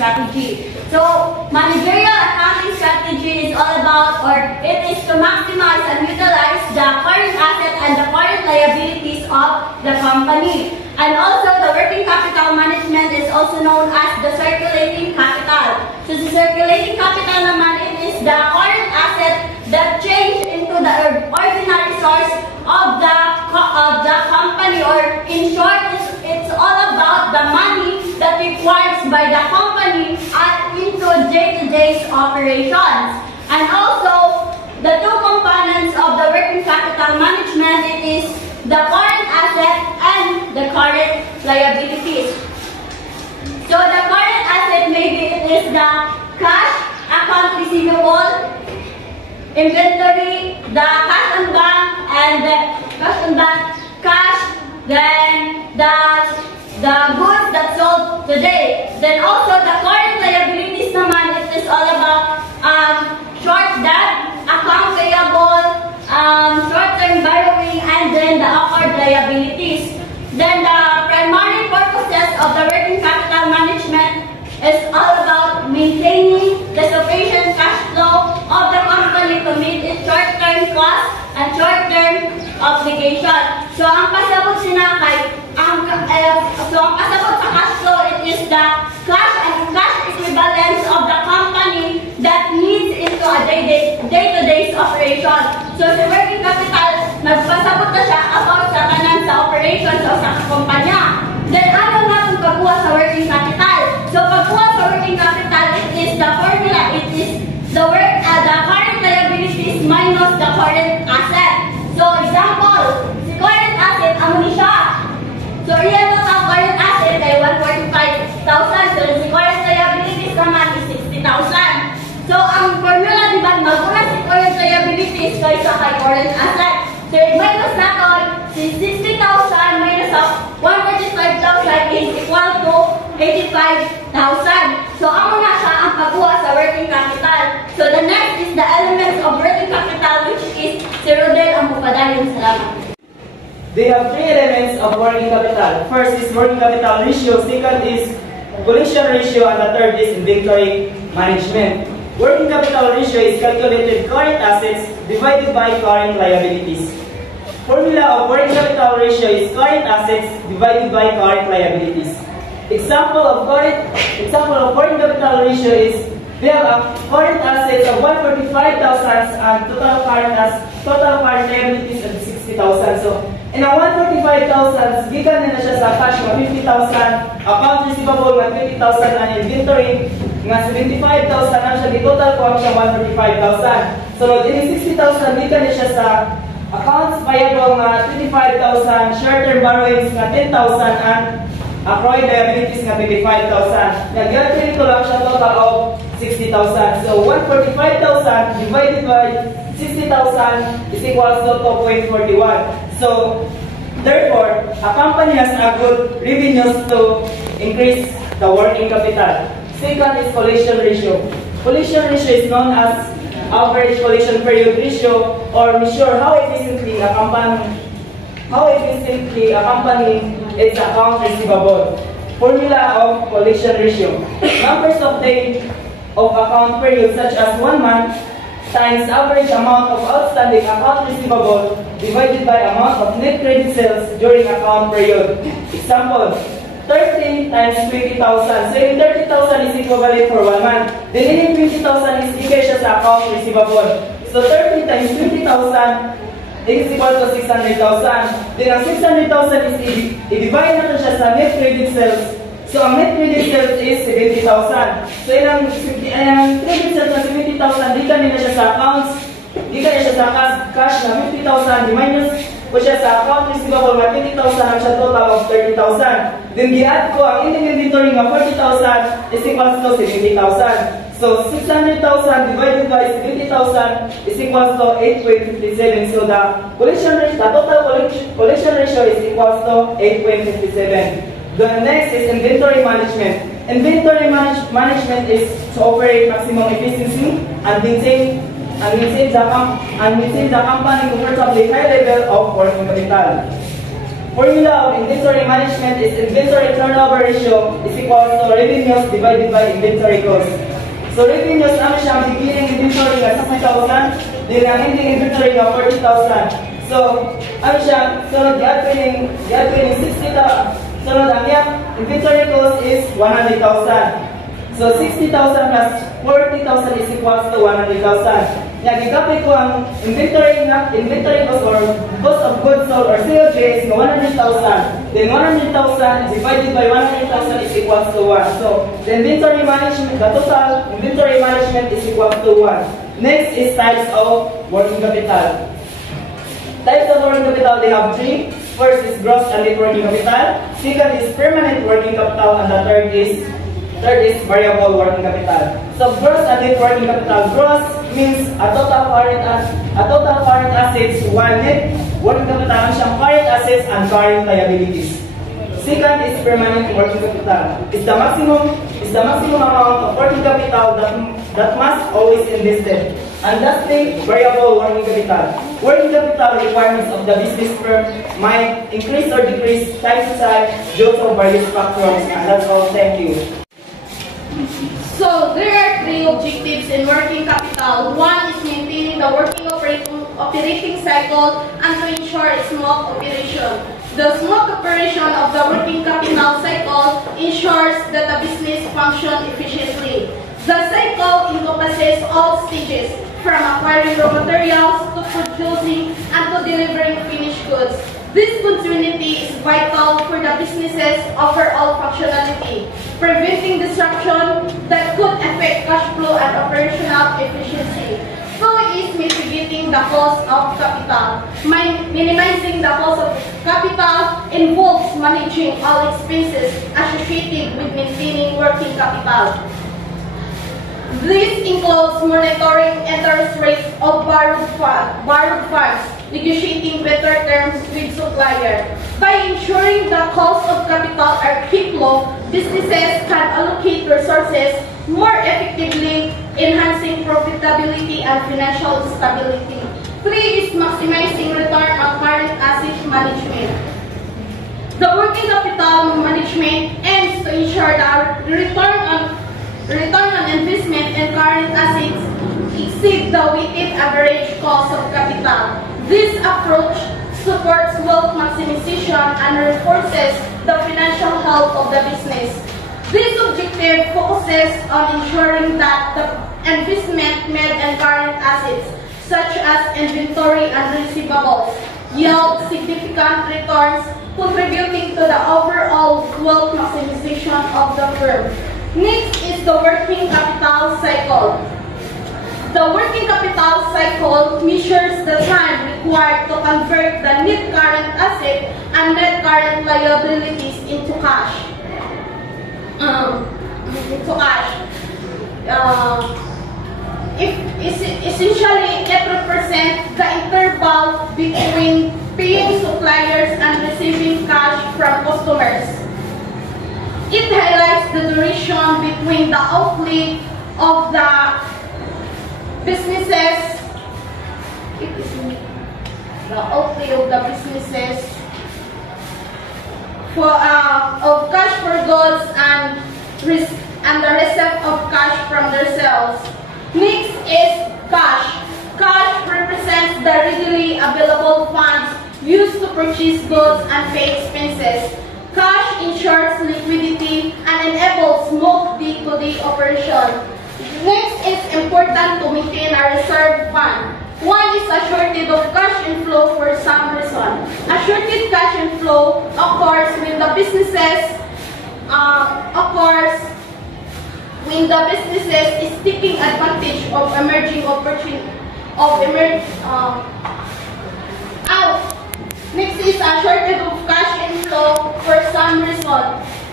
strategy. So, managerial accounting strategy is all about, or it is to maximize and utilize the current asset and the current liabilities of the company. And also, the working capital management is also known as the circulating capital. So, the circulating capital naman, it is the current asset that change into the ordinary source of the company, or in short, it's all about the money that requires by the company into day-to-day operations. And also, the two components of the working capital management, it is the current asset and the current liabilities. So the current asset, maybe it is the cash, account receivable, inventory, the cash on bank, and the cash, then the goods that sold today. Then also the current liabilities naman, it is all about short debt, account payable, short-term borrowing, and then the awkward liabilities. Then the primary purposes of the working capital management is all about maintaining the sufficient cash flow of the company to meet its short-term costs and short-term obligation. So ang pasabot sinakay, ang pasabot sa cash flow, it is the cash and cash equivalents of the company that needs into a day-to-day operation. So sa working capital, nagpasabot na siya about sa kanan sa operations o sa kumpanya. Then ano nga itong pagkuha sa working capital? So pagkuha sa working capital, it is the formula, it is the current liabilities minus the current asset. So example, si current asset, ano ni siya? So iyan mo sa current asset ay 145,000. So si current liabilities naman is 60,000. So ang formula, di ba, maguna si current liabilities kaysa kay current asset. So minus natin, si 60,000 minus of 145,000 is equal to 85,000. So amo na siya ang pagkuha sa working capital. So the next is the elements of working capital, which is si Rodel ang pupadayon. Salamat. They have three elements of working capital. First is working capital ratio, second is collection ratio, and the third is inventory management. Working capital ratio is calculated current assets divided by current liabilities. Formula of working capital ratio is current assets divided by current liabilities. Example of working capital ratio is we have a current assets of 145,000 and total current liabilities of 60,000. So in a 145,000, gikan na siya sa cash ng 50,000, account receivable ng 20,000, and inventory nga 75,000 na siya, di total ko ang siya 145,000. So din 60,000, gikan na siya sa accounts payable nga 25,000, short-term borrowings nga 10,000, and accrued liabilities nga 25,000. Nag-calculate ko lang siya total of 60,000. So 145,000 divided by 60,000 is equals to 2.41. So therefore, a company has a good revenues to increase the working capital. Second is collection ratio. Collection ratio is known as average collection period ratio, or measure how efficiently a company is account receivable. Formula of collection ratio. Numbers of days of account period such as 1 month times average amount of outstanding account receivable divided by amount of net credit sales during account period. Example, 30 times 20,000. So yung 30,000 is equivalent for 1 month. Then yung 20,000 is equal siya sa account receivable. So 30 times 20,000 is equal to 600,000. Then ang 600,000 is i-divide natin siya sa net credit sales. So ang net credit sales is 70,000. So yung credit sales na 70,000, di ka nila siya sa accounts, di ka nila siya sa cash na 50,000, di minus ko siya sa account receivable na 20,000, ang siya total of 30,000. Then di-add ko ang ending inventory nga 40,000 is equals to 70,000. So 600,000 divided by 70,000 is equals to 8.57. So the total collection ratio is equals to 8.57. The next is inventory management. Inventory management is to operate maximum efficiency and maintain the company comfortably high level of working capital. Formula of inventory management is inventory turnover ratio is equal to revenues divided by inventory cost. So revenues naman siya ang beginning inventory nga 60,000, din ang ending inventory nga 40,000. So, ano siya? Sunod, i-add ko yung 60,000. Sunod, ang iyang inventory cost is 100,000. So, 60,000 plus 40,000 is equals to 100,000. Gigapit ko ang inventory cost or cost of goods sold or sales base ng 100,000. Then 100,000 divided by 100,000 is equals to 1. So, the inventory management, the total inventory management is equals to 1. Next is types of working capital. Types of working capital, they have three. First is gross and net working capital. Second is permanent working capital, and the third is variable working capital. So gross and net working capital. Gross means a total current assets, while net working capital ang siyang current assets and current liabilities. Second is permanent working capital. It's the maximum amount of working capital that must always invested. And lastly, variable working capital. Working capital requirements of the business firm might increase or decrease time to time due to various factors. And that's all. Thank you. So, there are three objectives in working capital. One is maintaining the working operating cycle and to ensure a smooth operation. The smooth operation of the working capital cycle ensures that the business functions efficiently. The cycle encompasses all stages, from acquiring raw materials to producing and to delivering finished goods. This continuity is vital for the business's overall functionality, preventing disruption that could affect cash flow and operational efficiency. Two is mitigating the cost of capital. Minimizing the cost of capital involves managing all expenses associated with maintaining working capital. This includes monitoring interest rates of borrowed funds, negotiating better terms with suppliers. By ensuring the costs of capital are kept low, businesses can allocate resources more effectively, enhancing profitability and financial stability. Three is maximizing return on current asset management. The working capital management aims to ensure that return on investment in current assets exceed the weighted average cost of capital. This approach supports wealth maximization and reinforces the financial health of the business. This objective focuses on ensuring that the investment made in current assets, such as inventory and receivables, yield significant returns, contributing to the overall wealth maximization of the firm. Next is the working capital cycle. The working capital cycle measures the time required to convert the net current asset and net current liabilities into cash. Essentially, it represents the interval between paying suppliers and receiving cash from customers. It highlights the duration between the outlay of the businesses. Of cash for goods and the receipt of cash from their sales. Next is cash. Cash represents the readily available funds used to purchase goods and pay expenses. Cash ensures liquidity and enables smooth day-to-day operation. Next, it's important to maintain a reserve fund. One is a shortage of cash inflow for some reason. A shortage cash inflow occurs when the businesses is taking advantage of emerging opportunities. Next is a shortage of cash inflow for some reason.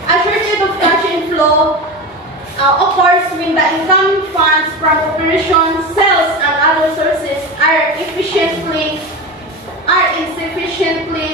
A shortage of cash inflow occurs when the incoming funds from operations, sales, and other sources are insufficiently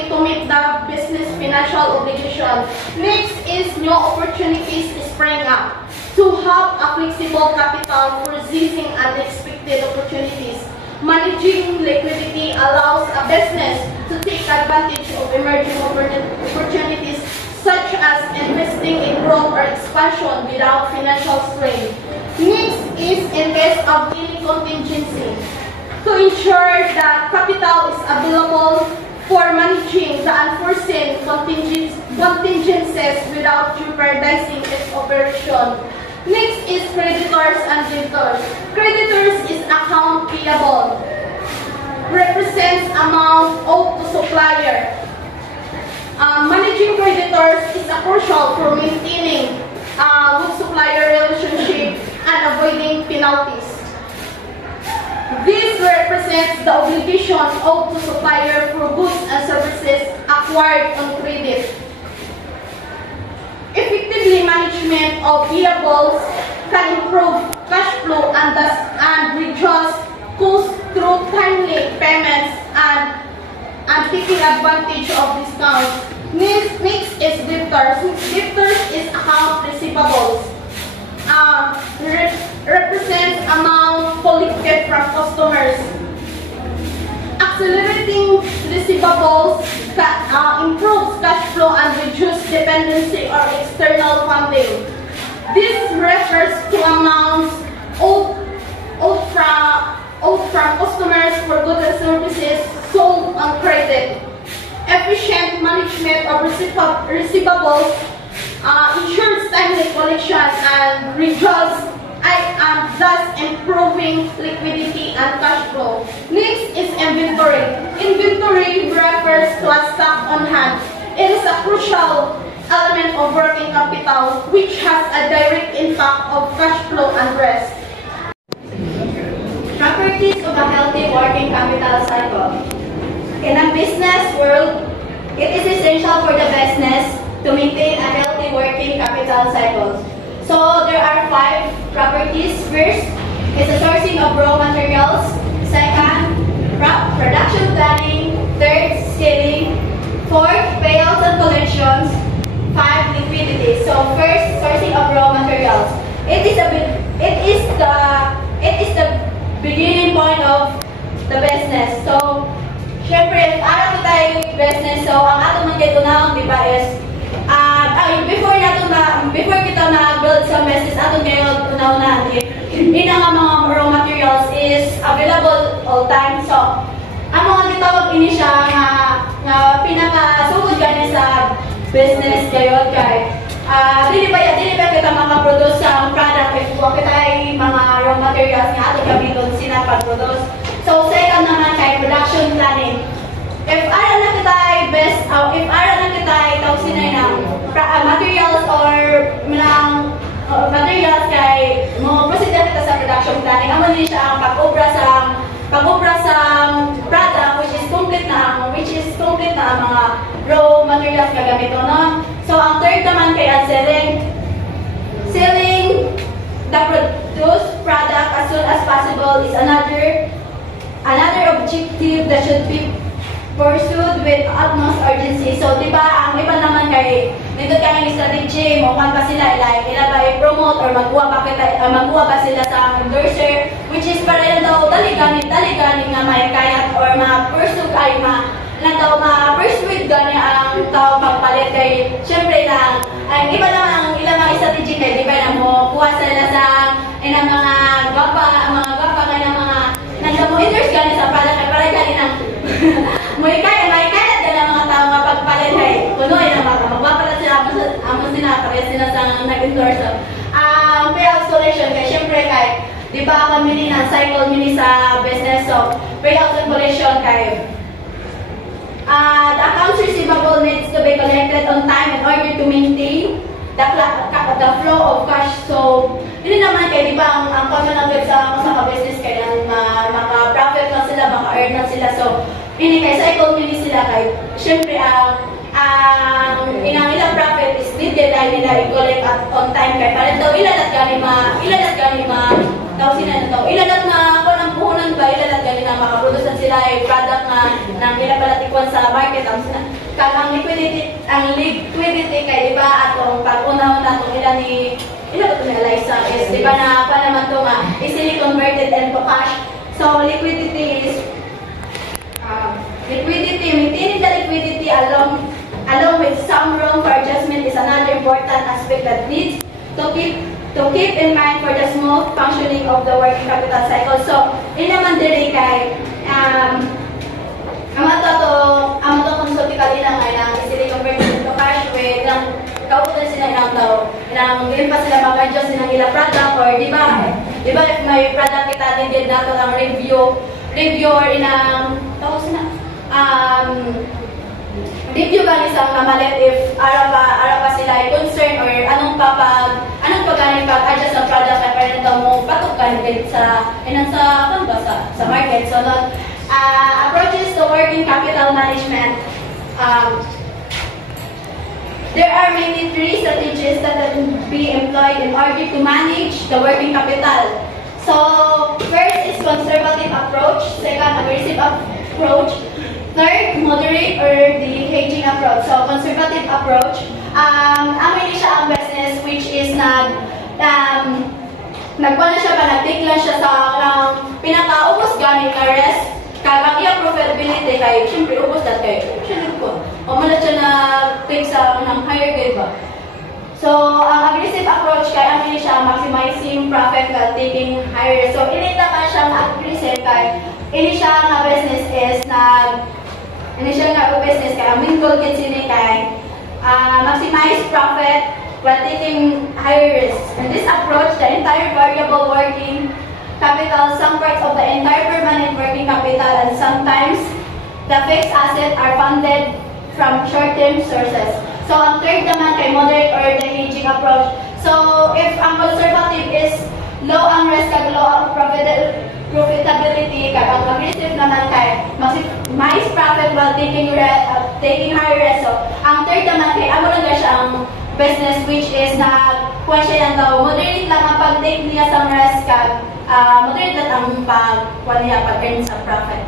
to meet the business financial obligation. Next is new opportunities spring up. To have a flexible capital for seizing unexpected opportunities. Managing liquidity allows a business to take take advantage of emerging opportunities such as investing in growth or expansion without financial strain. Next is in case of any contingency, to ensure that capital is available for managing the unforeseen contingencies without jeopardizing its operation. Next is creditors and debtors. Creditors is account payable, represents amount owed to supplier. Managing creditors is crucial for maintaining good supplier relationship and avoiding penalties. This represents the obligation owed to supplier for goods and services acquired on credit. Effectively management of payables can improve cash flow and reduce costs through timely payments and taking advantage of discounts. Next is debtors. Debtors is account receivables. Represents amount collected from customers. Accelerating receivables improves cash flow and reduces dependency on external funding. This refers to amounts owed from customers for goods and services sold on credit. Efficient management of receivables ensures timely collection and results and thus improving liquidity and cash flow. Next is inventory. Inventory refers to a stock on hand. It is a crucial element of working capital which has a direct impact of cash flow and rest. Properties of a healthy working capital cycle. In a business world, it is essential for the business to maintain a healthy working capital cycle. So there are 5 properties. First is the sourcing of raw materials. Second, production planning. Third, scaling. Fourth, payouts and collections. 5, liquidity. So first, sourcing of raw materials. It is the beginning point of the business. So syempre, araw tayo business. So ang ato man kayo na, di ba, is before kita na-build sa business, atong kayo una-una, yun ang mga raw materials is available all time. So, ang mga gitawag ini siya nga pinakasugod gani sa business kayo kay dili pa kita makaproduce sa product if kita ay mga raw materials nga ato gamiton sila pag-produce. So, second naman kay production planning. If ara na kita ay tawsin na materials or materials kay mo proceed kita sa production planning. Amo din siya ang pag-obra sa product which is complete na ang mga raw materials nga gamito no. So ang third naman kay selling the produced product as soon as possible is another objective that should be pursued with utmost urgency. So, di ba, ang iba naman kay dito kayong strategy, mukhang pa sila, like, ila ba i-promote or magkuha ba sila sa endorser, which is para yan daw, dali-gani nga may kayat or ma-pursue ay ma-persuade gani ang tao magpalit kay, syempre lang, ang iba naman ang ilang mga strategy kay, di ba, na mo, kuha sila sa mga gwapa kaya mga nag-mo-endorse gani sa product kay para gani ng may kaya na mga tao nga pagpalit ay kuno ay magpapalit sila amo sila pares sila sa nag-endorse. Payout collection kay syempre kay di ba ako mini na cycle mini sa business, so payout and collection kay the accounts receivable needs to be collected on time in order to maintain the flow of cash. So hindi naman kay di ba ang common lang sa business kay maka-profit na sila, maka-earn na sila. So ini kay cycle mini sila kay syempre ang ilang profit is needed dahil nila i-collect at on time kay para daw ilalat gani ilalat na kung ang puhunan ba ilalat gani na makaproduce sila ay product na nang pinapalatikuan sa market ang liquidity kay di ba atong pag-unaw natong ila ni Eliza is di ba na pa naman to nga easily converted into cash. So liquidity is maintaining the along with some room for adjustment is another important aspect that needs to keep in mind for the smooth functioning of the working capital cycle. So, in naman diri kay amo to consulti kanila nga na sila converted to cash with kautan sila ng tao. Nang gilimpas sila mag-adjust silang ila product or di ba if may product kita din nato ang reviewer inang tawag sila review ka isang namalit if ara pa sila ay concern or anong pagaling pag-adjust ng product at parang daw mo patukan sa market. So, approaches to working capital management. There are mainly three strategies that can be employed in order to manage the working capital. So, first is conservative approach, second, aggressive approach, third, moderate or the hedging approach. So, conservative approach, amin siya ang business which is nagkuha siya ba, nag-take lang siya sa pinaka-ubos gamit na rest. Kaya ang iyang profitability kay, siyempre, ubos dat kayo. Siyempre ko. O mula siya na-take sa higher grade ba. So, ang aggressive approach kay amin siya maximizing profit while taking higher risk. So, inita ka siyang aggressive kay ini siya nga business is business kay amin goal gets ini kay maximize profit while taking higher risk. And this approach, the entire variable working capital, some parts of the entire permanent working capital, and sometimes the fixed assets are funded from short-term sources. So, ang third naman kay moderate or the hedging approach. So, if ang conservative is low ang risk kag low ang profitability, kag ang aggressive naman kay maximize profit while taking higher risk. So, ang third naman kay amo lang siya ang business which is kuha siya lang moderate lang ang pag-take niya sa risk kag moderate lang ang pag-earn sa profit.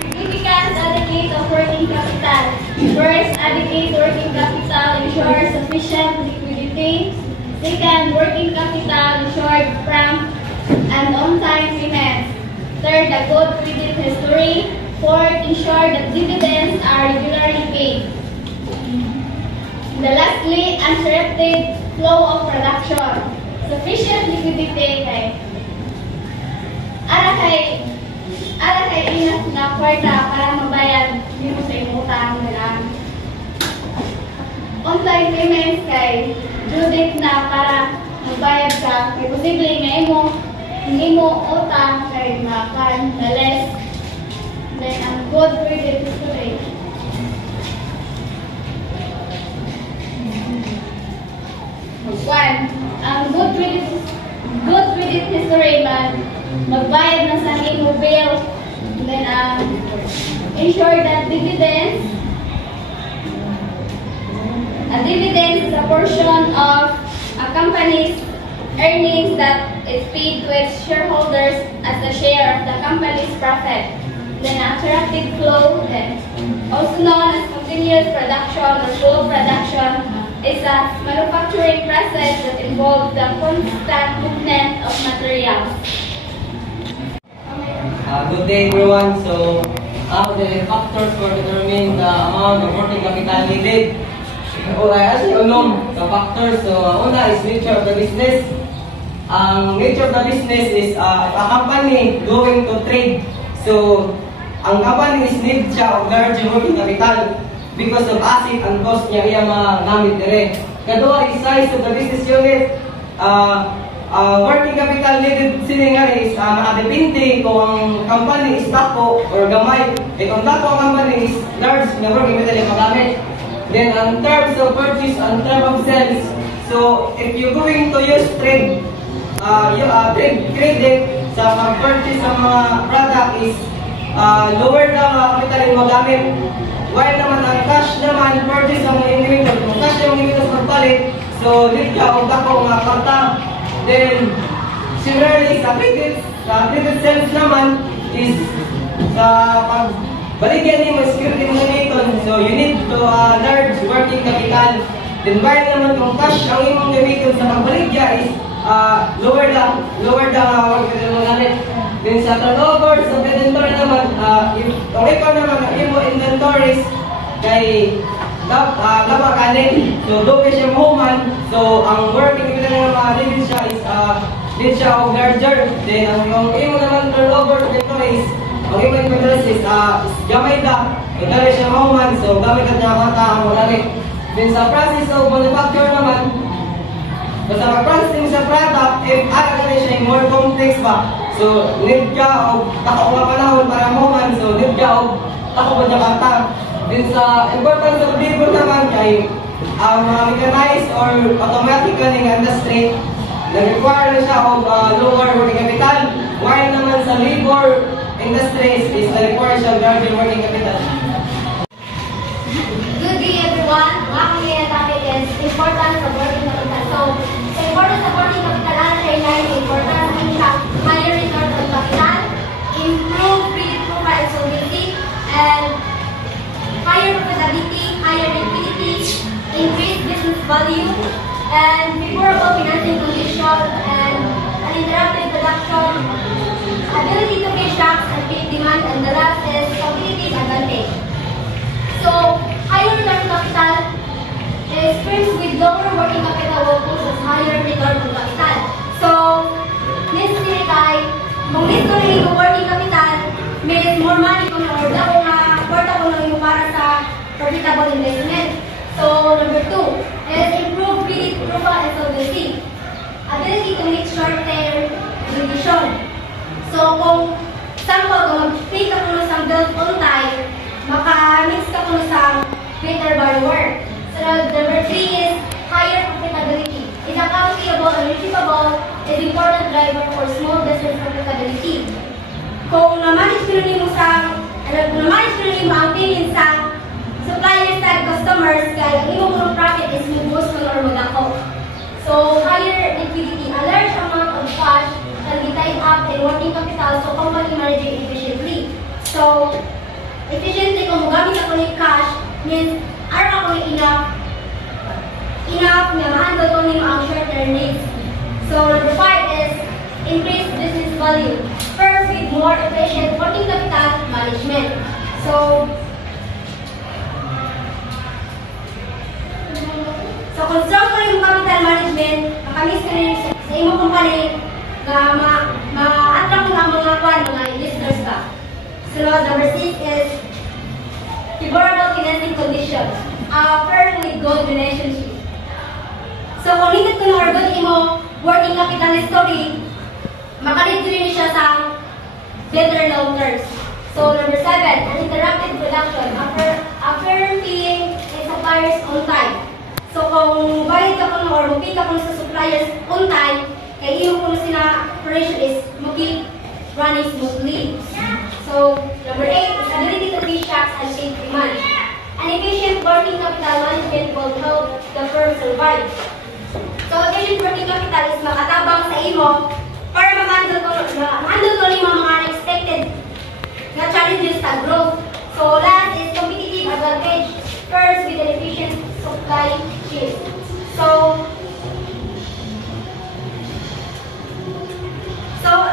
Significance adequate of working capital. First, adequate working capital ensures sufficient liquidity. Second, working capital ensured prompt and on-time payments. Third, a good credit history. Fourth, ensure that dividends are regularly paid. Lastly, uninterrupted flow of production. Sufficient liquidity kay ara kay ingat na kwarta para mabayad dito sa imong utang nila. On-time payments kay due date na para magbayad ka. May posible nga hindi mo utang kay makan na less. Then ang good credit history. One, ang good credit history man, magbayad na sa imong bill, then ensure that dividends is a portion of a company's earnings that is paid to its shareholders as a share of the company's profit. Then uninterrupted flow, then also known as continuous production or full production, is a manufacturing process that involves the constant movement of materials. Good day everyone. So, the factors for determining the amount of working capital needed. As you know, the factors, so una is nature of the business. Nature of the business is a company going to trade. So, ang company is need siya of large working capital because of asset and cost niya iya magamit dire. Kadua is size of the business unit. Working capital needed sini nga is nakadepende kung ang company is dako or gamay. Kung dako ang company is large na working capital yung magamit. Then in terms of purchase and terms of sales, so if you're going to use trade credit sa pag-purchase ng mga product is lower na mga capital yung magamit. While naman ang cash naman, purchase ang individual. Kung cash yung individual magpalit, so need ka kung dako mga karta. Then, similarly, sa credit sales naman is sa pagbaligyan ni mga security monitor. So, you need to large working capital. Then, while naman kung cash ang imong gamiton sa pagbaligya is lower the working capital mo natin. Then, sa turnover, sa inventory naman, if kung ikaw naman ang imo inventories kay gaba kanin, so doon siya mahuman, so ang working capital ng mga din siya is din siya og larger. Then ang yung imo naman turnover inventories, ang imo inventories is gamay da, dali siya mahuman, so gamay ka niya mata ang wala. Then sa process of manufacture naman, basta mag-processing sa product, if ara ka siya more complex ba, so need ka og tako nga panahon para mahuman, so need ka og tako ba niya bata. Din sa importance of labor naman kay ang mechanized or automatic running industry, nag-require na siya of lower working capital, while naman sa labor industries is nag-require siya of larger working capital. Good day everyone. Ang aking main topic is importance of working capital. So, the importance of working capital ang siya importance ng siya higher return on capital, improve credit profile solvency, and higher profitability, higher liquidity, increased business value, and favorable financing condition, and uninterrupted production, ability to pay shocks and peak demand, and the last is competitive advantage. So, higher return on capital is firms with lower working capital will possess higher return on capital. So, this is kay kung dito na yung working capital, means more money kung na-order ko nga kwarta ko na yung para sa profitable investment. So, number 2 is improve credit profile and solvency. Ability to make short-term decision. So, kung sample, kung mag-pay ka kung sa bill on time, maka-mix ka kung sa greater borrower. So, number 3 is higher profitability. Is accounts payable and receivable is important driver for small business profitability. Kung na-manage ko rin mo ang payment sa suppliers and customers, kaya ang imong mga profit is mubos mo or magako. So, higher liquidity. A large amount of cash can be tied up in working capital so company managing efficiently. So, efficiently kung magamit ako ng cash means araw ako enough na ma-handle ko nimo ang short-term needs. So, number 5 is increase business value. First, with more efficient working capital management. So kung strong ko yung capital management, makamis ka rin sa imong company na ma-attract mo ang mga investors ka. So, number 6 is favorable financing conditions. First, with good relationship. So, kung hindi ko na good imo working capital history, makalit rin siya sa better loan terms. So, number 7, uninterrupted production. After paying suppliers on time. So, kung valid ka kung or mag-pay ka kung sa suppliers on time, kaya iyo kung sina operation is mag-keep running smoothly. So, number 8 is ability to pay shocks and shape demand. An efficient working capital management will help the firm survive. So, efficient working capital is makatabang sa imo para ma-handle ko rin mga unexpected na challenges sa growth. So, last is competitive advantage. First, with an efficient supply chain. So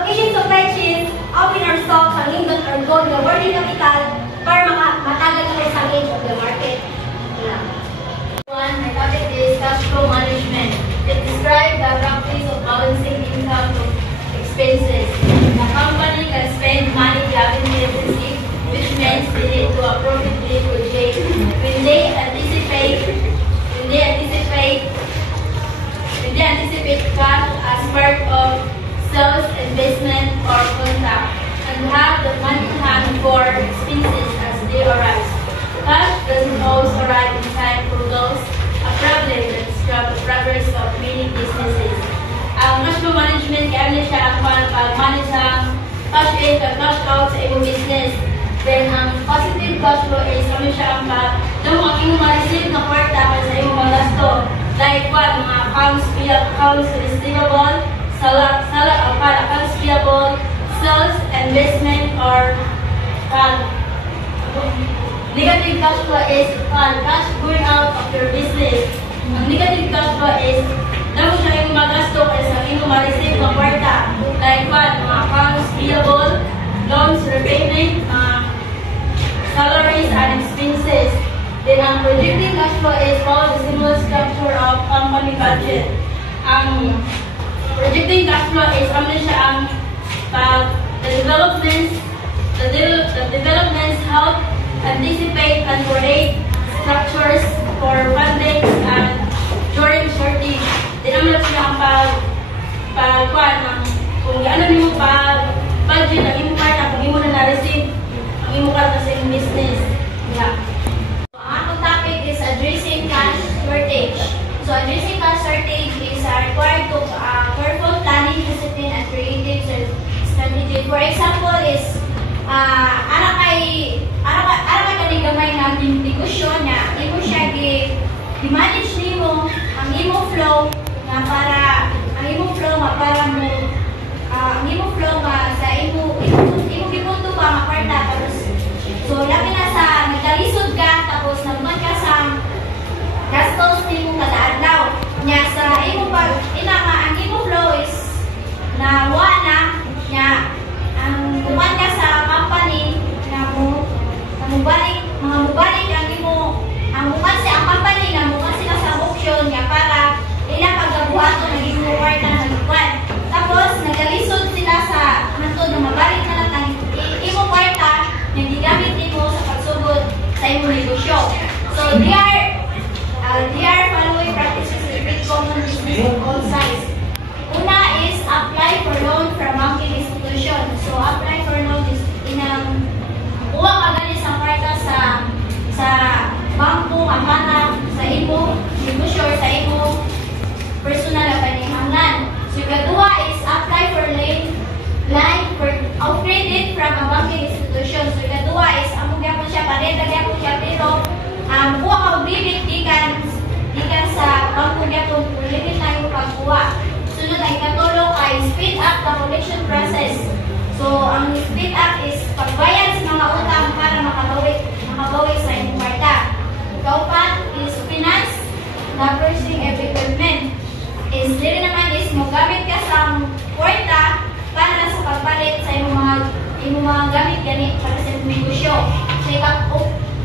efficient supply chain, open our stocks ang indot or gold na working capital para matagal ka sa age of the market. One, my topic is cash flow management. It describes the practice of balancing income to expenses. The company can spend money they haven't yet received, which means they need to appropriately purchase. When they anticipate cash as part of sales, investment, or contract, and have the money to hand for expenses as they arise. Cash doesn't always arrive in time frugal, a problem that disrupts the progress of many businesses. Ang cash flow management kaya siya ang pag-manage ang cash in at cash out sa ibang business. Then, ang positive cash flow is kami siya ang ang imong ma-receive na kwarta sa imong mga gasto. Like what? Mga accounts receivable, accounts payable, sales, investment, or negative cash flow is cash going out of your business. Ang negative cash flow is damo siya yung magasto kaya sa imong ma-receive na kwarta. Like what? Mga accounts payable, loans repayment, company budget. Ang projecting cash flow is siya ang the developments help anticipate and create structures for funding and during shortage. Di naman siya ang kung ano mo budget ang imo part kung imo na na-receive ang imo ka sa business. Yeah. Ang topic is addressing cash shortage. So addressing cash shortage is required to careful planning, discipline, and creative strategy. For example is ara kay gamay nga negosyo niya, imo siya i-manage nimo ang imo flow nga para sa imo gipunto ba nga kwarta tapos so labi na sa nagkalisod ka tapos nagman ka sa gastos nimo kada adlaw nya sa imo pag ang imo flow is na wala nya ang kuman ka sa company na mubalik ang bukan si ang company na bukan sila sa auction niya para ilang pagkabuhato naging reward na nagkuhan. Tapos nagalisod sila sa hantod na mabalik na lang ng imo kwarta na gigamit nimo sa pagsugod sa imo negosyo. So they are following practices to create common business of all size. Una is apply for loan from banking institution. So apply for loan is inang kuha ka gani sa kwarta sa bangko ang para sa imo negosyo sa imo personal na paninghamnan. So kadua is apply for line of credit from a banking institution. So kadua is amo gyapon siya pareda gyapon siya pero kuha ka og limit gikan sa bangko gyapon limit na yung pagkuha. Sunod ay katulong ay speed up the collection process. So ang speed up is pagbayad sa mga utang para makabawi sa inyong kwarta. Kaupat is finance the purchasing equipment. Is dili naman is mogamit ka sa kwarta para sa pagpalit sa imong mga gamit gani para sa negosyo. So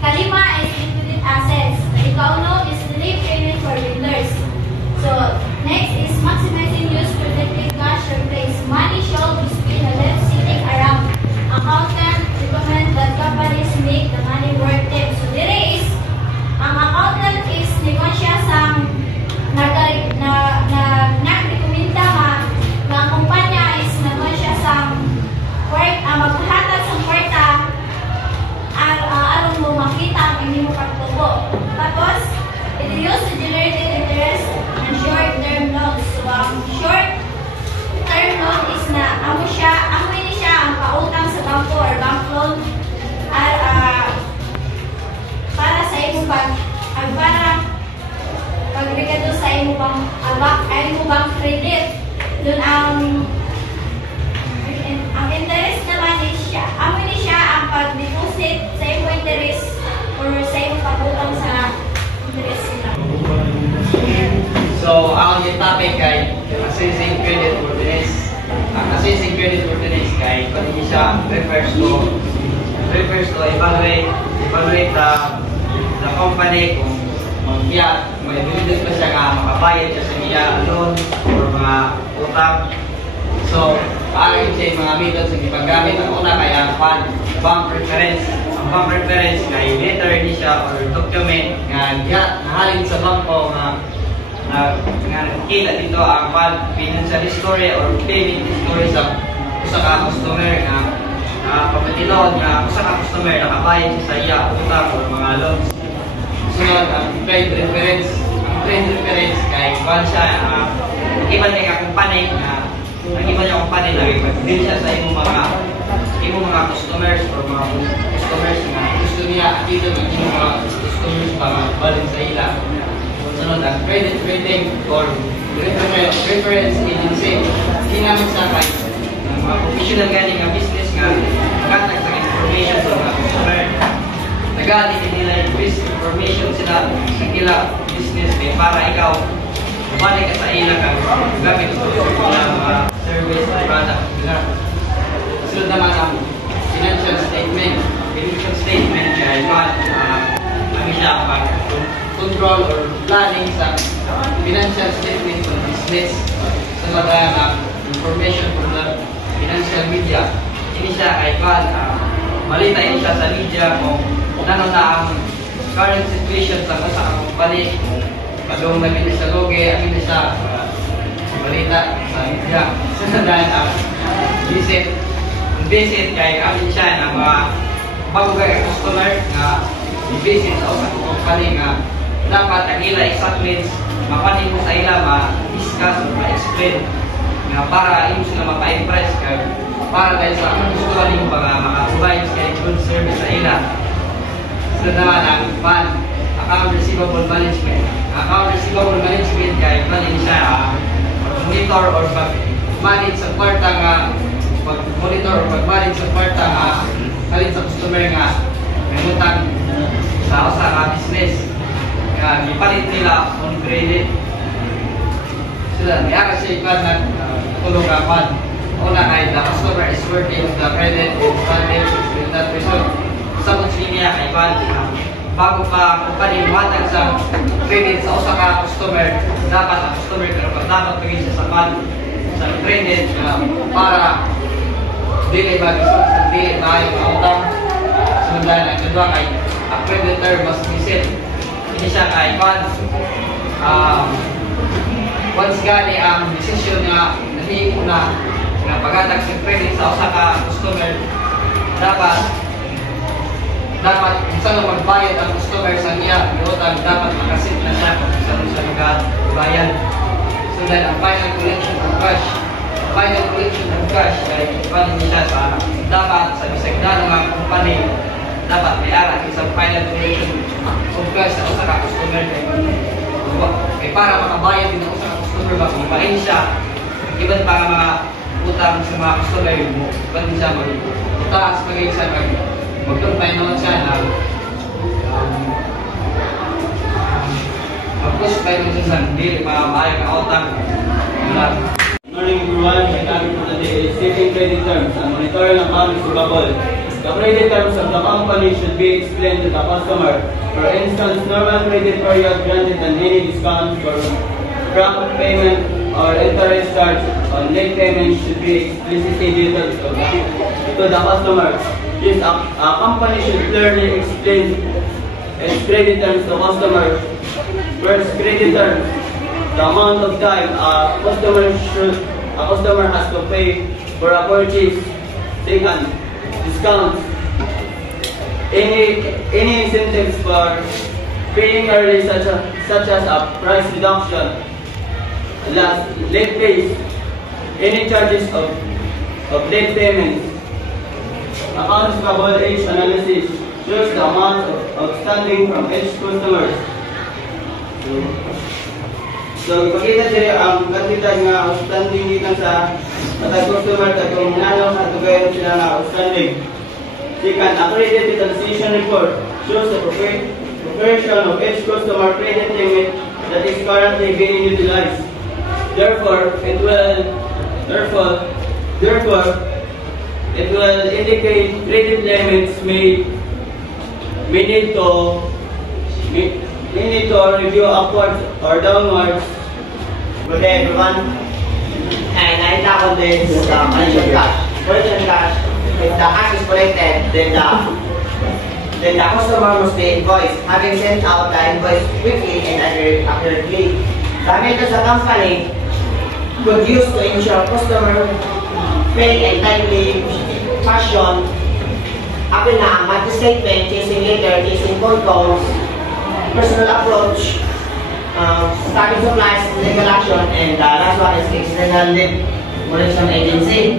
kalima is liquid assets. Ikauno is delay payment for vendors. So next is maximizing use protected cash surplus. Money shall be spent left sitting around. Accountant recommend that companies make the money worth them. So there is ang accountant is naman siya sa nagrekomenda nga kumpanya is naman siya sa maghahatag sa kwarta aron mo makita ang inyong pagtubo. Tapos it used to generate interest and short-term loans. So short-term loan is na amo ini siya ang pautang sa bangko or bank loan para sa imo para pagbigado sa imo bank credit. Dun ang interest naman is siya amo ini siya ang pag-deposit sa imo interest or sa imo pagutang sa interest nila. So, ang topic kay assessing credit worthiness. Assessing credit worthiness kay pati siya refers to evaluate the company kung may ability pa siya nga makabayad siya sa niya loan or mga utang. So, paano siya yung mga methods na ipaggamit. Ang una kaya bank reference. Ang bank reference kay letter ni siya or document nga nahalin sa bangko nga nakikita dito ang financial history or payment history sa ka customer nga pagkatilood nga sa customer nakabayad siya sa iya utang o mga loans. Sunod ang trade reference. Ang trade reference kay kung siya iban niya company na iban niya company na ipag-deal siya sa imong mga customers or mga customers nga gusto niya dito ng imong mga customers para balance sa ila. Sunod ang credit rating or reference agency. Ginamit sa kay mga professional galing nga business nga magkatag sa information sa mga customer. Nag-aadit nila yung information sila sa kila business para ikaw balik ka sa ila kang gamit sa mga service or product nila. Sunod naman ang financial statement. Financial statement ay siya pag control or planning sa financial financial statement of business sa mga information from the financial media. Ini siya kay Pan, malita ini siya sa media kung ano na ang current situation sa company, padong naging sa loge, ang ini siya balita sa media. Dahil ang visit kay amin siya ng mga bagay customer na i-visit sa usang company nga dapat ang ila exactly mapanin mo sa ila ma-discuss o ma-explain nga para imo sila mapa-impress para dahil sa gusto ka nimo maka-provide kay good service sa ila. So naman ang PAN, Account Receivable Management. Account Receivable Management kay panin siya monitor or pag-manage sa kwarta nga pag-monitor or pag-manage sa kwarta nga kalit sa customer nga may utang sa usa ka business nga gipalit nila on credit. Sila may aga siya ikan na tulong kapan. Una ay the customer is worthy of the credit and funding with that person. Sabot niya kay Pan bago pa company matag sa credit sa usa ka customer, dapat ang customer pero dapat pagin siya sa Pan sa credit para dili ba dili tayo utang. Sundan ang kedua kay a creditor must be set. Ini siya kay Pan once gani ang decision nga nahiiko na nga paghatag sa credit sa usa ka customer, dapat isa na magbayad ang customer sa niya utang, dapat makasit na siya kung saan siya magbayad. So then ang final collection of cash ay paano niya sa dapat sa bisag na ng company dapat may ara isang final collection of cash sa usa ka customer kay para makabayad din ang usa ka customer ba kung pain siya iban para mga utang sa mga customer mo iban siya mag-utang sa pagay siya mag-comply naman siya na mag-push pa yun siya sa hindi mamayag na utang. Good morning everyone, my topic for today is setting credit terms and monitoring account receivable. The credit terms of the company should be explained to the customer. For instance, normal credit period granted and any discount for prompt payment or interest charge on late payment should be explicitly detailed to the customer. Yes, a company should clearly explain its credit terms to customer. First, credit terms. The amount of time a customer has to pay for a purchase. Second, discounts. Any incentives for paying early, such as a price reduction. Last, late pays. Any charges of late payments. Accounts receivable age analysis shows the amount of outstanding from each customers. So, ipakita siya ang kantidad nga outstanding dito sa customer at kung hinanaw sa tugayon sila na outstanding. Second, a credit utilization report shows the proportion of each customer credit limit that is currently being utilized. Therefore, it will indicate credit limits may need to review upwards or downwards. Good day everyone, and I tackle this collection cash. Collection cash, if the cash is collected, then the customer must be invoiced, having sent out the invoice quickly and accurately. The methods the company could use to ensure customer pay in timely fashion. Akin na ang monthly statement, chasing letter, chasing phone calls, personal approach, starting supplies, legal action, and the last one is external lead collection agency.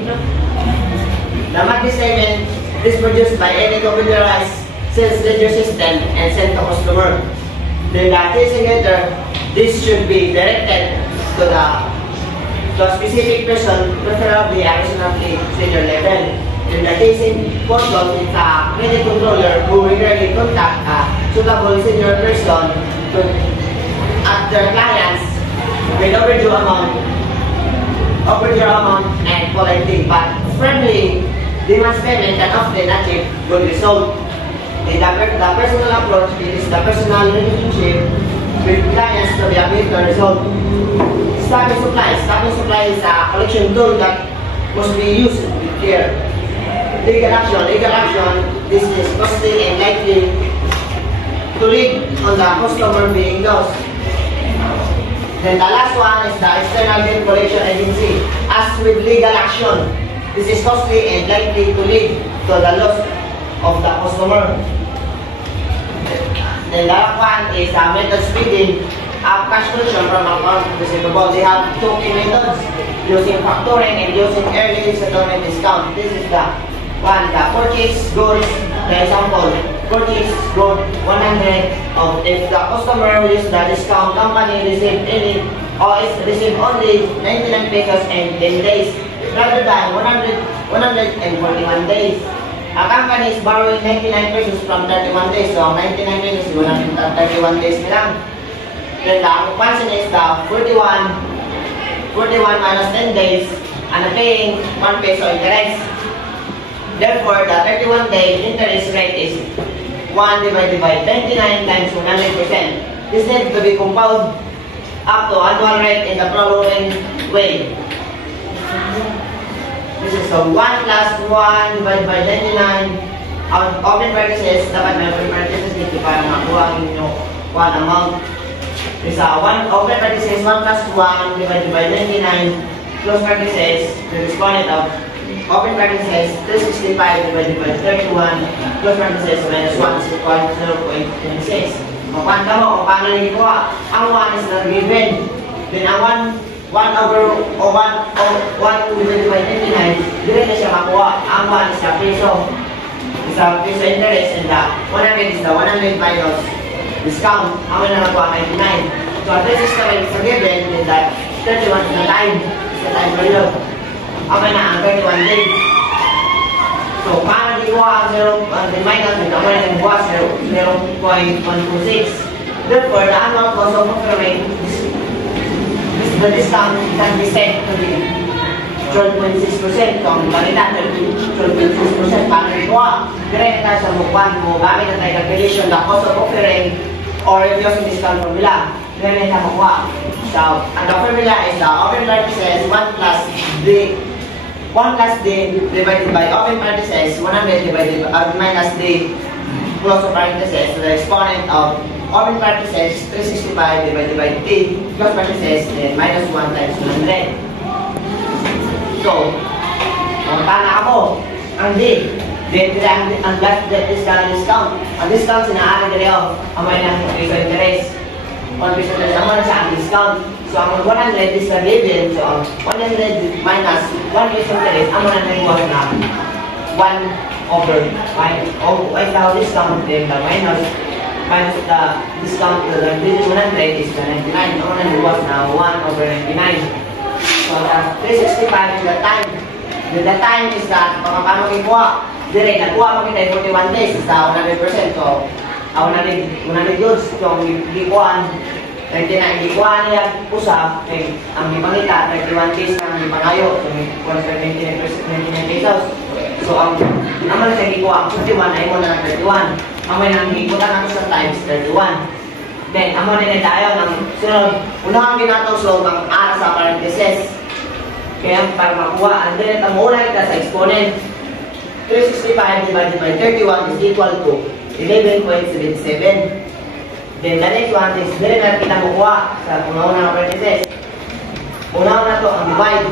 The monthly statement is produced by any computerized sales ledger system and sent to customer. Then the chasing letter, this should be directed to the specific person, preferably a reasonably senior level. Then the chasing phone call is a credit controller who regularly contact a suitable senior person to at their clients with overdue amount and politely but friendly demands payment can often achieve good result. In the personal approach, it is the personal relationship with clients to be able to resolve. Staffing supply. Staffing supply is a collection tool that must be used with care. Legal action. Legal action, this is costly and likely to lead on the customer being lost. Then the last one is the external bill collection agency. As with legal action, this is costly and likely to lead to the loss of the customer. Then the last one is the method speeding up cash collection from account receivable. They have two key methods, using factoring and using early settlement discount. This is the one, the purchase goods. The example, purchase good 100 of if the customer uses the discount, company receive any or is receive only 99 pesos and 10 days rather than 141 days. A company is borrowing 99 pesos from 31 days, so 99 pesos is 131 days lang. Then the occupancy is the 41 minus 10 days and paying 1 peso interest. Therefore, the 31-day interest rate is 1 divided by 29 times 100%. This needs to be compounded up to annual rate in the following way. This is so 1 plus 1 divided by 99. Open parentheses, dapat may open parentheses dito para makuha ang inyong 1 amount. This is 1 open parentheses 1 plus 1 divided by 99. Close parentheses, the exponent of open parentheses 365 divided by 31 close parentheses minus 1 is equal to 0.26. Makuhaan ka mo kung paano nagikuha. Ang 1 is not given. Then ang 1 divided by 29, hindi na siya makuha. Ang 1 is the peso. Is the peso interest and the 100 is the 100 minus discount. Ang na nakuha 99. So this is the given and that 31 is the time. Is the time period. Okay na ang 31 days. So, paano nagkuha ang 0, the minus, ang nagkuha 0.126. Therefore, the annual cost of offering, the discount can be set to be 12.6%. So, ang balita, 12.6%. Paano nagkuha? Direct na sa mukbang mo, gamit na tayo calculation, the cost of offering, or using discount formula. Direct na mukha. So, ang formula is the open parentheses 1 plus D divided by open parentheses 100 divided by minus D close parentheses. So the exponent of open parentheses 365 divided by D close parentheses then minus 1 times 100. So, paano ako? Ang D. Then ang last discount. Ang discount sinaari dito ang may ng piso interest. 1 piso interest naman sa ang discount. So, ang 100 is the given. So, 100 minus 1 piso interest, ang mananayos na 1 over 5. Oh, right now, discount, then the minus the discount to the 100 is the 99. Ang mananayos na 1 over 99. So, the 365 is the time. The time is that, paano kikuha? Direct, nagkuha mo kita 41 days, is the 100%. So, 100 goods. So, kikuhaan, 99 ikuha niya usap, ang ipangita, 31 days na ang ipangayo, so may 99 pesos. So ang naman sa ikuha, ang 41 ay mo na ng 31. Ang may nang ikutan ako sa times 31. Then, ang mo na tayo ng sunod. Unang ginatawag ang R sa parentheses. Kaya para makuha, and then ang una ita sa exponent. 365 divided by 31 is equal to 11.77. Then the next one is very na kita makuha sa una-una na parentheses. Una-una to ang divide.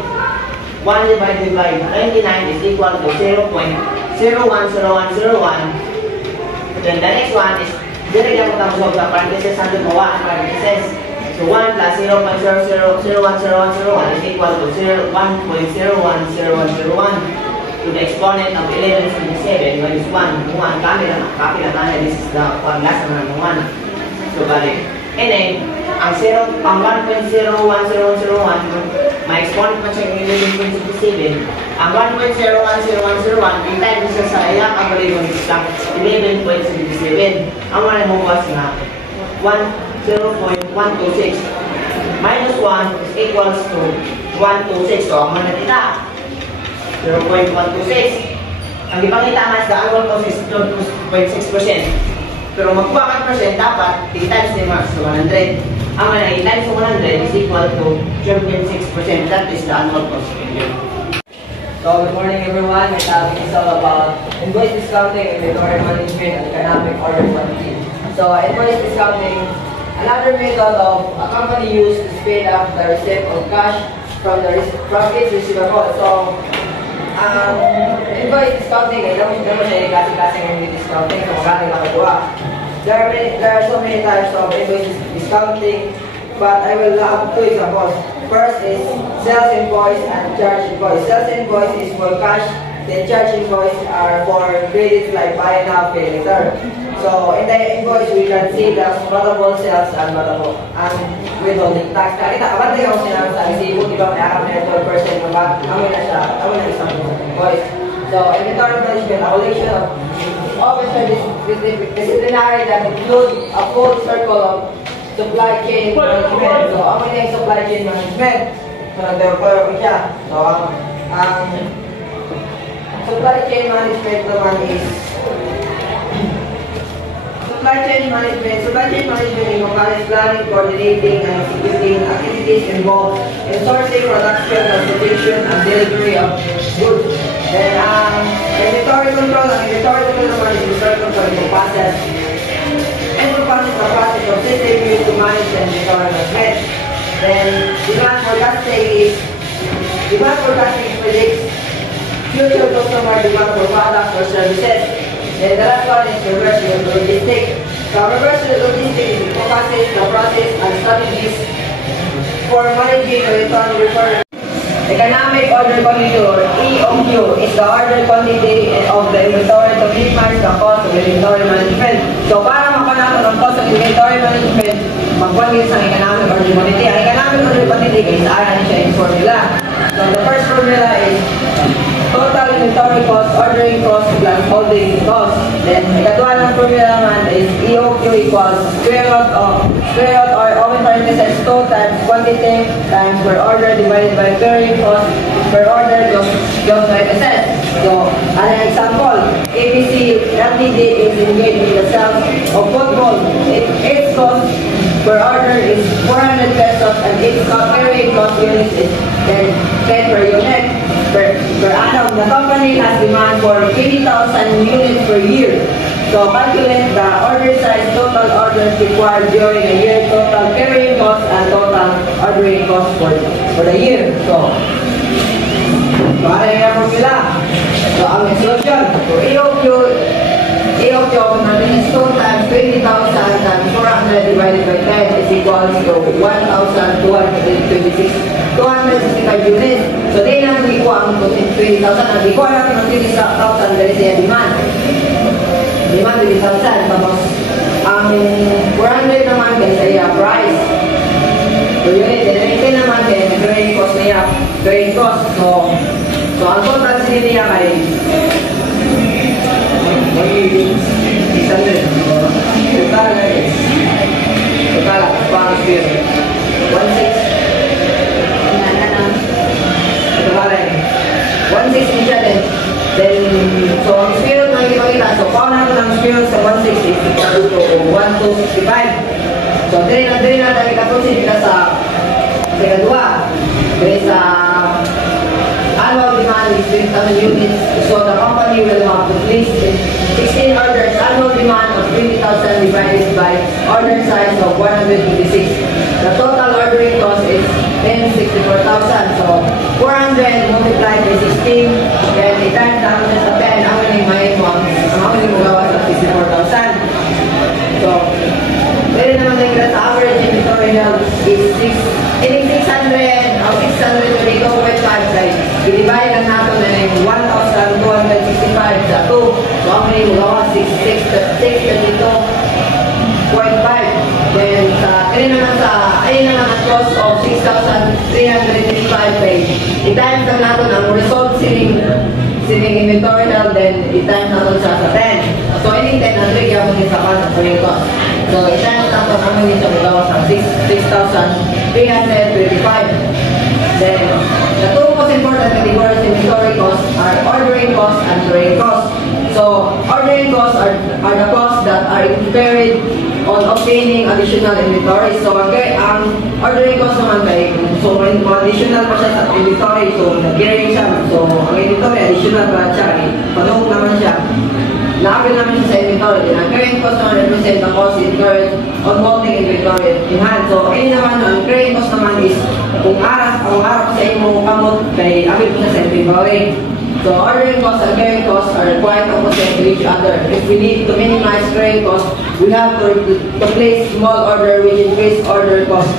1 divided by 99 is equal to 0.010101. Then the next one is very na kita makuha sa parentheses. Saan makuha ang parentheses? So 1 plus 0.000101 is equal to 1.010101 to the exponent of 11.77 minus 1. Ang copy na tayo. This is the one last na 1. So, balik. And then, ang 1.010101, may exponent pa siya ng 11.67. Ang 1.010101, i-type mo siya sa iyak ang balik ng isang 11.77. Ang wala mo was na 0.126. Minus 1 is equals to 126. So, ang mga nakita, 0.126. Ang ipakita mas the annual cost is 12.6%. Pero magkuha ka percent, dapat i-times ni Max sa 100. Ang i-times sa 100 is equal to 12.6%. That is the annual cost. So, good morning everyone. My topic is all about invoice discounting, inventory management, and economic order quantity. So, invoice discounting, another method of a company used to speed up the receipt of cash from its receivable. So, invoice discounting, alam mo siya kasi yung discounting sa mga nakagawa. There are so many types of invoice discounting, but I will have two examples. First is sales invoice and charge invoice. Sales invoice is for cash, then charge invoice are for credits like buy now, pay later. So in the invoice we can see the multiple sales and multiple withholding tax. Kita kapan din ako sinabi sa resibo, di ba may akap na 12% na ba? Amoy na isang invoice. So inventory management, a collection of officers disciplinary that include a full circle of supply chain management. So, ang mga supply chain management, so nag-develop ko siya. So, ang supply chain management naman is supply chain management encompasses planning, coordinating, and executing activities involved in sourcing, production, transportation, and delivery of goods. Then, inventory control naman is inventory control encompasses the process of system used to manage and inventory management. Then, demand forecasting predicts future customer demand for products or services. Then the last one is reverse logistics. So reverse logistics encompasses the process and strategies for managing the return refer. Economic order quantity or EOQ is the order quantity of the inventory to minimize the cost of inventory management. So para mapanalo ng cost of inventory management, magpangit sa economic order quantity. Ang economic order quantity is aran siya yung formula. So the first formula is total inventory cost, ordering cost plus holding cost. Then ikatwa ng formula naman is EOQ equals square root or open parentheses total quantity times per order divided by carrying cost per order close parentheses. So, as an example, ABC Ltd is engaged in the sales of football. Its cost per order is 400 pesos and its carrying cost unit is 10 per unit. Per annum, the company has demand for 20,000 units per year. So calculate the order size, total orders required during a year, total carrying cost, and total ordering cost for the year. So ano yung formula? So ang solution, EOQ natin is 2 times 20,000 times 400 divided by 10 is equals to 1,265 units. So di na hindi ko ang 20,000. Hindi ko natin ang 20,000 dahil siya demand. Demand 20,000. Tapos ang 400 naman kasi price. So unit, then naman din carrying cost niya. Carrying cost. So ang total niya ay 600. Total pang sphere 16. Ito pala 16 siya din. Then, so ang sphere na ipakita. So, paano natin ang sphere sa 160 is equal to 1265. So, dili na tayo kapunsin kita sa ikadua. Dili sa annual demand is 20,000 units. So, the company will have to place 16 orders. Annual demand of 20,000 divided by order size of 156. The total ordering cost is 1064,000. So, 400 multiplied by 16, then i-times natin sa 10, ang may mo gawa sa 64,000. So, pwede naman yung sa average inventory health is 600 o 622.5 guys. I-divide lang natin na yung 1,265 sa 2. So, ang may mo gawa 632.5. Then, ayun naman ang cost of 6,335 pay. I-times lang natin ang result selling inventory health, then i-times natin siya sa 10. So, ini 10 na 3 yung sa cost for yung cost. So, i-times natin ang mga sa magawa sa 6,335. Then, the two most important categories in inventory costs are ordering costs and carrying costs. So, ordering costs are the costs that are carried on obtaining additional inventory. So, ang ordering cost naman kay, so may additional pa siya sa inventory, so nag-carry siya. So, ang inventory, additional pa siya, panong naman siya. Na-avail naman siya sa inventory. Ang current cost naman represent the cost incurred on holding inventory in hand. So, ayun naman, ang current cost naman is kung arap sa imong kamot kay avail po siya sa inventory. So, ordering costs and carrying costs are quite opposite to each other. If we need to minimize carrying costs, we have to place small order which increase order cost